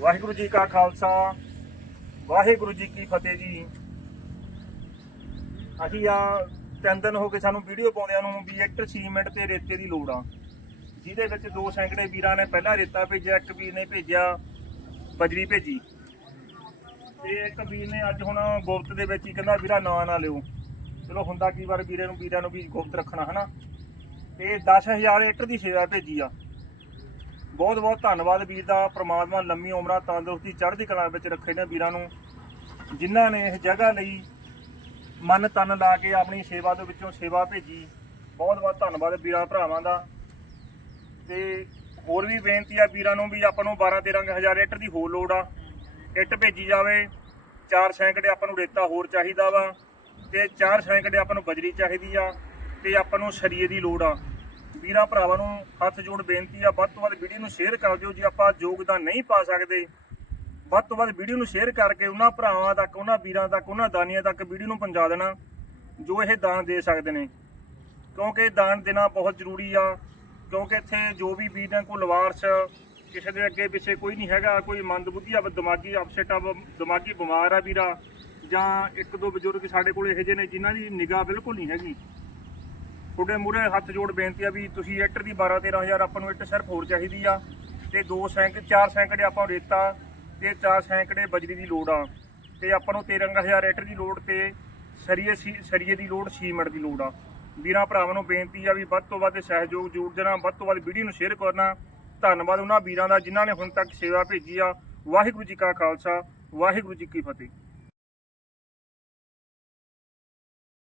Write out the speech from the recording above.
ਵਾਹਿਗੁਰੂ ਜੀ ਕਾ ਖਾਲਸਾ, ਵਾਹਿਗੁਰੂ ਜੀ ਕੀ ਫਤਿਹ ਜੀ। ਅਸੀਂ ਆ ਤਿੰਨ ਦਿਨ ਹੋ ਗਏ ਸਾਨੂੰ ਵੀਡੀਓ ਪਾਉਂਦਿਆਂ ਨੂੰ ਵੀ ਇੱਕ ਸੀਮੈਂਟ ਤੇ ਰੇਤੇ ਦੀ ਲੋੜ ਆ। ਜਿਹਦੇ ਵਿੱਚ ਦੋ ਸੈਂਕੜੇ ਵੀਰਾਂ ਨੇ ਪਹਿਲਾਂ ਰੇਤਾ ਭੇਜਿਆ, ਇੱਕ ਵੀਰ ਨੇ ਭੇਜਿਆ, ਬਜਰੀ ਭੇਜੀ। ਤੇ ਇੱਕ ਵੀਰ ਨੇ ਅੱਜ ਹੁਣ ਗੁਪਤ ਦੇ ਵਿੱਚ ਹੀ ਕਹਿੰਦਾ, ਵੀਰਾ ਨਾਂ ਨਾ ਲਿਓ। ਚਲੋ ਹੁੰਦਾ ਕੀ ਵਾਰ ਵੀਰੇ ਨੂੰ ਵੀਰਾਂ ਨੂੰ ਵੀ ਗੁਪਤ ਰੱਖਣਾ, ਹਨਾ? ਤੇ 10000 ਏਕੜ ਦੀ ਸੇਵਾ ਭੇਜੀ ਆ। ਬਹੁਤ ਬਹੁਤ ਧੰਨਵਾਦ ਵੀਰ ਦਾ, ਪ੍ਰਮਾਤਮਾ ਲੰਮੀ ਉਮਰਾਂ ਤੰਦਰੁਸਤੀ, ਚੜ੍ਹਦੀ ਕਲਾ ਵਿੱਚ ਰੱਖੇ ਨੇ ਵੀਰਾਂ ਨੂੰ, ਜਿਨ੍ਹਾਂ ਨੇ ਇਸ ਜਗ੍ਹਾ ਲਈ ਮਨ ਤਨ ਲਾ ਕੇ ਆਪਣੀ ਸੇਵਾ ਦੇ ਵਿੱਚੋਂ ਸੇਵਾ ਭੇਜੀ। ਬਹੁਤ ਬਹੁਤ ਧੰਨਵਾਦ ਵੀਰਾਂ ਭਰਾਵਾਂ ਦਾ। ਤੇ ਹੋਰ ਵੀ ਬੇਨਤੀ ਆ ਵੀਰਾਂ ਨੂੰ ਵੀ ਆਪਾਂ ਨੂੰ 12 13 ਹਜ਼ਾਰ ਏਟਰ ਦੀ ਹੋਰ ਲੋੜ ਆ। ਇੱਟ ਭੇਜੀ ਜਾਵੇ, ਚਾਰ ਸੈਂਕੜੇ ਆਪਾਂ ਨੂੰ ਰੇਤਾ ਹੋਰ ਚਾਹੀਦਾ ਵਾ, ਤੇ ਚਾਰ ਸੈਂਕੜੇ ਆਪਾਂ ਨੂੰ ਬਜਰੀ ਚਾਹੀਦੀ ਆ, ਤੇ ਆਪਾਂ ਨੂੰ ਸਰੀਏ ਦੀ ਲੋੜ ਆ। ਵੀਰਾਂ ਭਰਾਵਾਂ ਨੂੰ ਹੱਥ ਜੋੜ ਬੇਨਤੀ ਆ, ਵੱਧ ਤੋਂ ਵੱਧ ਵੀਡੀਓ ਨੂੰ ਸ਼ੇਅਰ ਕਰ ਦਿਓ ਜੇ ਆਪਾਂ ਯੋਗਦਾਨ ਨਹੀਂ ਪਾ ਸਕਦੇ। ਵੱਧ ਤੋਂ ਵੱਧ ਵੀਡੀਓ ਨੂੰ ਸ਼ੇਅਰ ਕਰਕੇ ਉਹਨਾਂ ਭਰਾਵਾਂ ਤੱਕ, ਉਹਨਾਂ ਵੀਰਾਂ ਤੱਕ, ਉਹਨਾਂ ਦਾਨੀਆਂ ਤੱਕ ਵੀਡੀਓ ਨੂੰ ਪਹੁੰਚਾ ਦੇਣਾ, ਜੋ ਇਹ ਦਾਨ ਦੇ ਸਕਦੇ ਨੇ। ਕਿਉਂਕਿ ਦਾਨ ਦੇਣਾ ਬਹੁਤ ਜ਼ਰੂਰੀ ਆ, ਕਿਉਂਕਿ ਇੱਥੇ ਜੋ ਵੀ ਵੀਰ ਨੇ, ਕੋਈ ਲਵਾਰਸ, ਕਿਸੇ ਦੇ ਅੱਗੇ ਪਿੱਛੇ ਕੋਈ ਨਹੀਂ ਹੈਗਾ, ਕੋਈ ਮੰਦਬੁੱਧੀ ਆ, ਦਿਮਾਗੀ ਅਪਸੈਟ ਆ, ਦਿਮਾਗੀ ਬਿਮਾਰ ਆ ਵੀਰਾ, ਜਾਂ ਇੱਕ ਦੋ ਬਜ਼ੁਰਗ ਸਾਡੇ ਕੋਲ ਇਹੋ ਜਿਹੇ ਨੇ ਜਿਨ੍ਹਾਂ ਦੀ ਨਿਗਾਹ ਬਿਲਕੁਲ ਨਹੀਂ ਹੈਗੀ। ਤੁਹਾਡੇ ਮੂਹਰੇ ਹੱਥ ਜੋੜ ਬੇਨਤੀ ਆ ਵੀ ਤੁਸੀਂ ਇੱਟ ਦੀ 12 13000 ਆਪਾਂ ਨੂੰ ਇੱਟ ਸਿਰਫ ਹੋਰ ਚਾਹੀਦੀ ਆ ਤੇ ਦੋ ਸੈਂਕ ਚਾਰ ਸੈਂਕੜੇ ਆਪਾਂ ਰੇਤਾ ਤੇ ਚਾਰ ਸੈਂਕੜੇ ਬਜਰੀ ਦੀ ਲੋੜ ਆ ਤੇ ਆਪਾਂ ਨੂੰ 13000 ਇੱਟ ਦੀ ਲੋੜ ਤੇ ਸਰੀਏ ਸੀ- ਸਰੀਏ ਦੀ ਲੋੜ, ਸੀਮੈਂਟ ਦੀ ਲੋੜ ਆ। ਵੀਰਾਂ ਭਰਾਵਾਂ ਨੂੰ ਬੇਨਤੀ ਆ ਵੀ ਵੱਧ ਤੋਂ ਵੱਧ ਸਹਿਯੋਗ ਜੋੜ ਦੇਣਾ ਵੱਧ ਤੋਂ ਵੱਧ ਵੀਡੀਓ ਨੂੰ ਸ਼ੇਅਰ ਕਰਨਾ। ਧੰਨਵਾਦ ਉਹਨਾਂ ਵੀਰਾਂ ਦਾ ਜਿਨ੍ਹਾਂ ਨੇ ਹੁਣ ਤੱਕ ਸੇਵਾ ਭੇਜੀ ਆ। ਵਾਹਿਗੁਰੂ ਜੀ ਕਾ ਖਾਲਸਾ, ਵਾਹਿਗੁਰੂ ਜੀ ਕੀ ਫਤਿਹ।